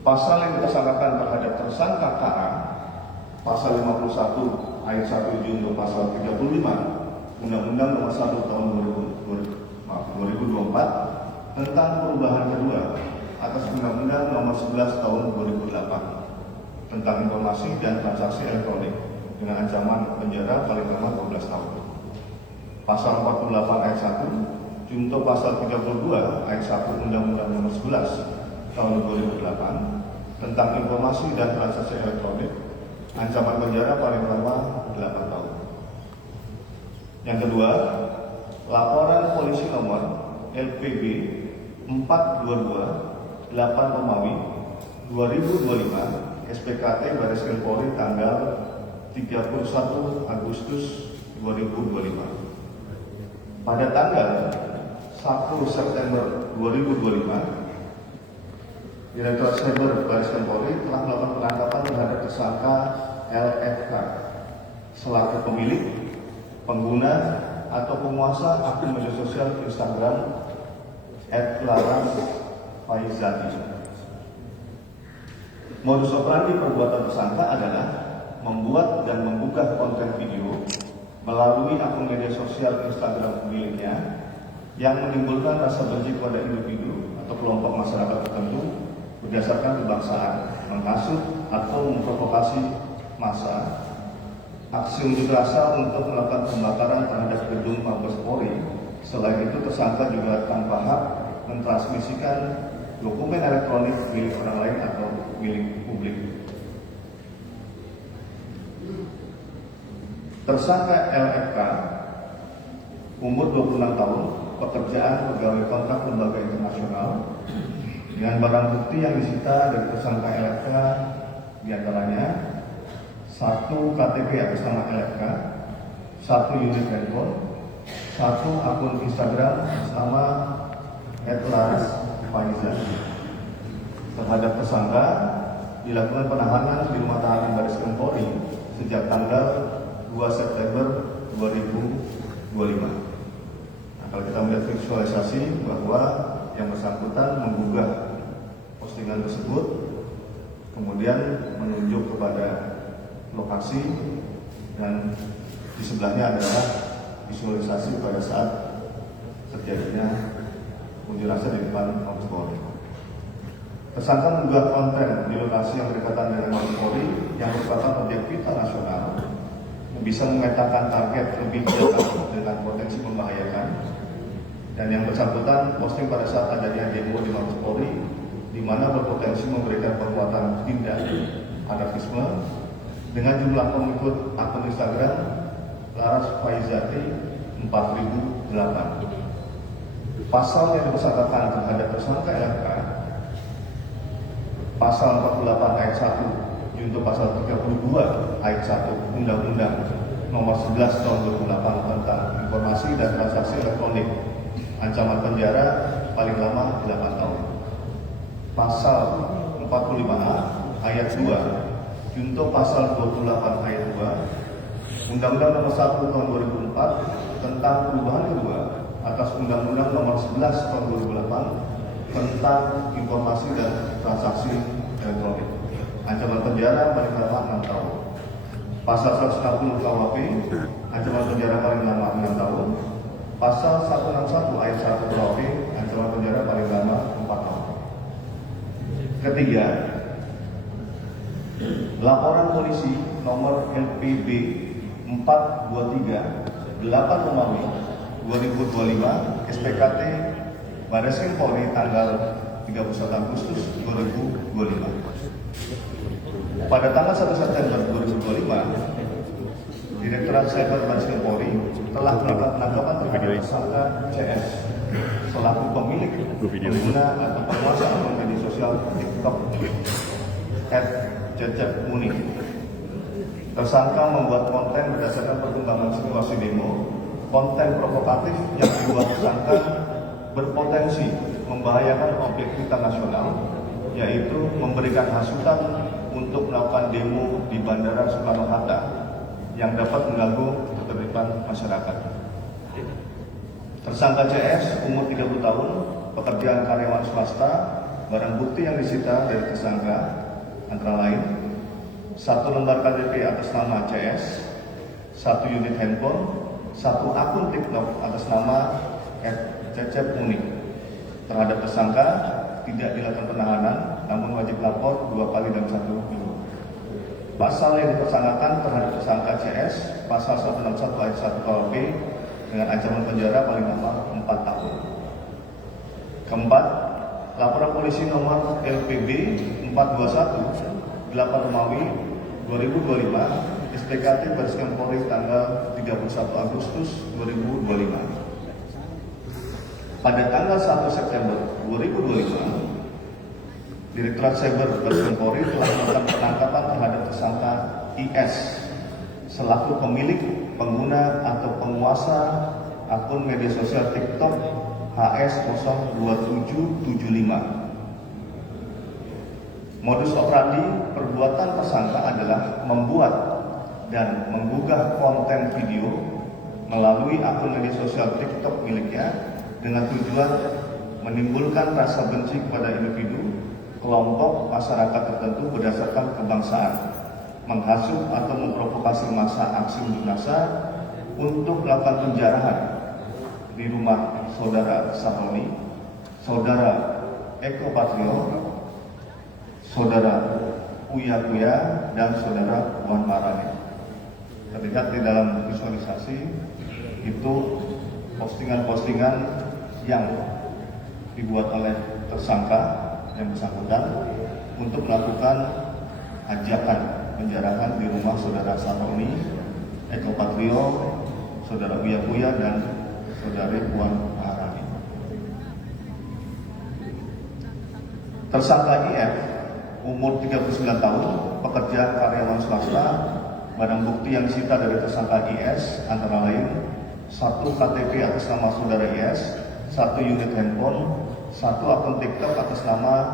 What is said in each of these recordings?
Pasal yang ditersangkakan terhadap tersangka KA, pasal 51 ayat 1 junto pasal 35 Undang-Undang Nomor 1 Tahun 2024 tentang perubahan kedua atas Undang-Undang Nomor 11 Tahun 2008 tentang informasi dan transaksi elektronik dengan ancaman penjara paling lama 12 tahun. Pasal 48 ayat 1 junto pasal 32 ayat 1 Undang-Undang Nomor 11 Tahun 2008 tentang informasi dan transaksi elektronik, ancaman penjara paling lama 8 tahun. Yang kedua, laporan polisi nomor LPB 422 8 Romawi 2025 SPKT Baris Krim Polri tanggal 31 Agustus 2025. Pada tanggal 1 September 2025, Direktorat Cyber Baris Krim Polri telah melakukan penangkapan terhadap tersangka LFK selaku pemilik, pengguna atau penguasa akun media sosial Instagram @larasfaizati. Modus operandi perbuatan tersangka adalah membuat dan mengunggah konten video melalui akun media sosial Instagram miliknya yang menimbulkan rasa benci kepada individu atau kelompok masyarakat tertentu berdasarkan kebangsaan, menghasut atau memprovokasi massa, aksi unjuk rasa untuk melakukan pembakaran terhadap gedung Mabes Polri. Selain itu, tersangka juga tanpa hak mentransmisikan dokumen elektronik milik orang lain atau milik publik. Tersangka LFK, umur 26 tahun, pekerjaan pegawai kontrak lembaga internasional. Dengan barang bukti yang disita dari tersangka LFK diantaranya 1 KTP atas nama LFK, 1 unit handphone, 1 akun Instagram atas nama @larasfaizati. Terhadap tersangka dilakukan penahanan di rumah tahanan Baris Krim Polri sejak tanggal 2 September 2025. Nah, kalau kita melihat visualisasi bahwa yang bersangkutan menggugah postingan tersebut, kemudian menunjuk kepada lokasi, dan di sebelahnya adalah visualisasi pada saat terjadinya unjuk rasa di depan Mabes Polri. Tersangka mengunggah konten di lokasi yang berdekatan dengan Mabes Polri yang merupakan objek vital nasional yang bisa memetakan target lebih dekat dengan potensi membahayakan, dan yang bersangkutan posting pada saat adanya demo di Mabes Polri di mana berpotensi memberikan perbuatan tindak anarkisme dengan jumlah pengikut akun Instagram larasfaizati 4008. Pasal yang dipersangkakan terhadap tersangka LFK, pasal 48 ayat 1 junto pasal 32 ayat 1 Undang-Undang Nomor 11 Tahun 2008 tentang informasi dan transaksi elektronik, ancaman penjara paling lama 8 tahun. Pasal 45A ayat 2 junto pasal 28 ayat 2 Undang-Undang Nomor 1 Tahun 2004 tentang perubahan kedua atas Undang-Undang Nomor 11 Tahun 2008 tentang informasi dan transaksi elektronik, ancaman penjara paling lama 6 tahun. Pasal 160 KUHP, ancaman penjara paling lama 6 tahun. Pasal 161 ayat 1 KUHP, ancaman penjara paling lama 4 tahun. Ketiga, laporan polisi nomor LPB 423 8 Romawi 2025 SPKT Baris Krim Polri tanggal 31 Agustus 2025. Pada tanggal 1 September 2025, Direktorat Cyber Baris Krim Polri telah melakukan penangkapan terhadap tersangka CS selaku pemilik, pengguna atau penguasa akun media sosial TikTok @cecep-muni. Tersangka membuat konten berdasarkan perkembangan situasi demo, konten provokatif yang dibuat tersangka berpotensi membahayakan objek vital nasional, yaitu memberikan hasutan untuk melakukan demo di Bandara Soekarno-Hatta yang dapat mengganggu ketertiban masyarakat. Tersangka CS umur 30 tahun, pekerjaan karyawan swasta, barang bukti yang disita dari tersangka antara lain 1 lembar KTP atas nama CS, 1 unit handphone, 1 akun TikTok atas nama @cecep unik. Terhadap tersangka tidak dilakukan penahanan, namun wajib lapor 2 kali dalam 1 minggu. Pasal yang dipersangkakan terhadap tersangka CS, pasal 161 ayat 1 KUHP dengan ancaman penjara paling lama 4 tahun. Keempat, laporan polisi nomor LPB 421 8 Romawi 2025 SPKT Baris Krim Polri tanggal 31 Agustus 2025. Pada tanggal 1 September 2025, Direktorat Cyber Baris Krim Polri telah melakukan penangkapan terhadap tersangka IS selaku pemilik, pengguna atau penguasa akun media sosial TikTok HS02775. Modus operandi perbuatan tersangka adalah membuat dan menggugah konten video melalui akun media sosial TikTok miliknya dengan tujuan menimbulkan rasa benci kepada individu, kelompok masyarakat tertentu berdasarkan kebangsaan, menghasut atau memprovokasi massa aksi unjuk rasa untuk melakukan penjarahan di rumah saudara Sahroni, saudara Eko Patrio, saudara Uya Kuya, dan saudara Puan Maharani. Terlihat di dalam visualisasi itu postingan-postingan yang dibuat oleh tersangka yang bersangkutan untuk melakukan ajakan penjarahan di rumah saudara Sahroni, Eko Patrio, saudara Uya Kuya, dan saudari Puan Maharani. Tersangka IF, umur 39 tahun, pekerja karyawan swasta. Barang bukti yang disita dari tersangka IS antara lain 1 KTP atas nama saudara IS, 1 unit handphone, 1 akun TikTok atas nama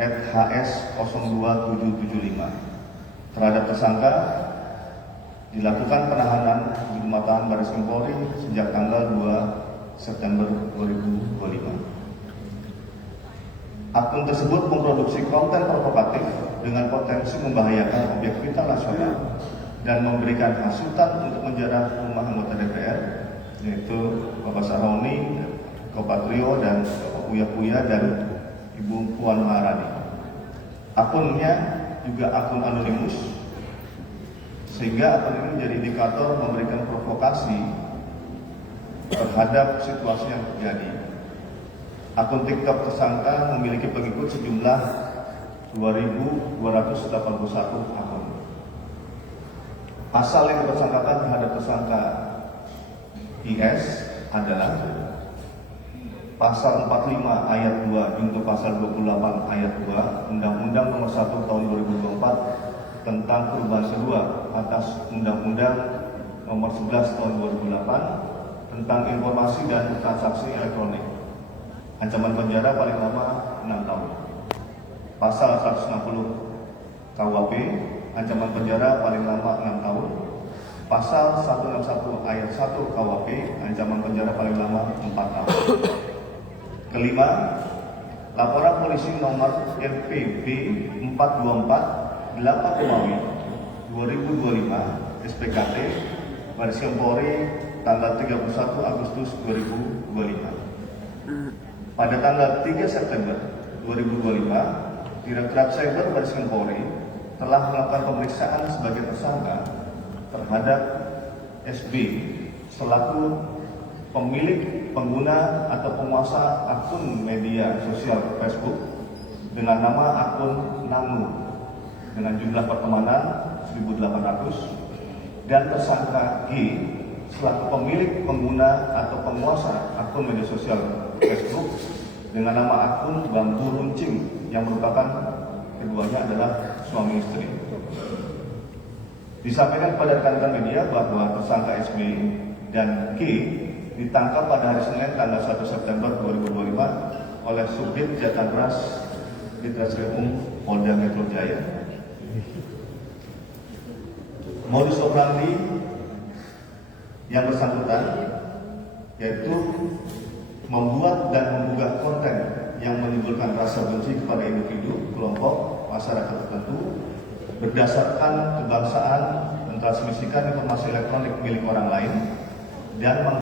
@hs02775. Terhadap tersangka dilakukan penahanan di rumah tahanan Baris Krim Polri sejak tanggal 2 September 2025. Akun tersebut memproduksi konten provokatif dengan potensi membahayakan objek vital nasional dan memberikan hasutan untuk menjarah rumah anggota DPR, yaitu Bapak Sahroni, Eko Patrio, dan Uya Kuya, dan Ibu Puan Maharani. Akunnya juga akun anonimus, sehingga akun ini menjadi indikator memberikan provokasi terhadap situasi yang terjadi. Akun TikTok tersangka memiliki pengikut sejumlah 2.281 akun. Pasal yang dipersangkakan terhadap tersangka IS adalah Pasal 45 ayat 2 junto Pasal 28 ayat 2 Undang-Undang Nomor 1 Tahun 2024 tentang perubahan kedua atas Undang-Undang Nomor 11 Tahun 2008 tentang informasi dan transaksi elektronik. Ancaman penjara paling lama 6 tahun. Pasal 160 KUHP, ancaman penjara paling lama 6 tahun. Pasal 161 ayat 1 KUHP, ancaman penjara paling lama 4 tahun. Kelima, laporan polisi nomor LPB 424 8 Romawi 2025 SPKT Baris Krim Polri tanggal 31 Agustus 2025. Pada tanggal 3 September 2025, Direktorat Cyber Baris Krim Polri telah melakukan pemeriksaan sebagai tersangka terhadap SB selaku pemilik, pengguna atau penguasa akun media sosial Facebook dengan nama akun Namu dengan jumlah pertemanan 1.800, dan tersangka G selaku pemilik, pengguna atau penguasa akun media sosial Facebook dengan nama akun Bambu Runcing yang merupakan keduanya adalah suami istri. Disampaikan kepada rekan-rekan media bahwa tersangka SB dan G ditangkap pada hari Senin tanggal 1 September 2025 oleh Subdit Jatantras Ditreskrimum Polda Metro Jaya. Modus operandi yang bersangkutan yaitu membuat dan mengunggah konten yang menimbulkan rasa benci kepada individu, kelompok, masyarakat tertentu berdasarkan kebangsaan, mentransmisikan informasi elektronik milik orang lain, dan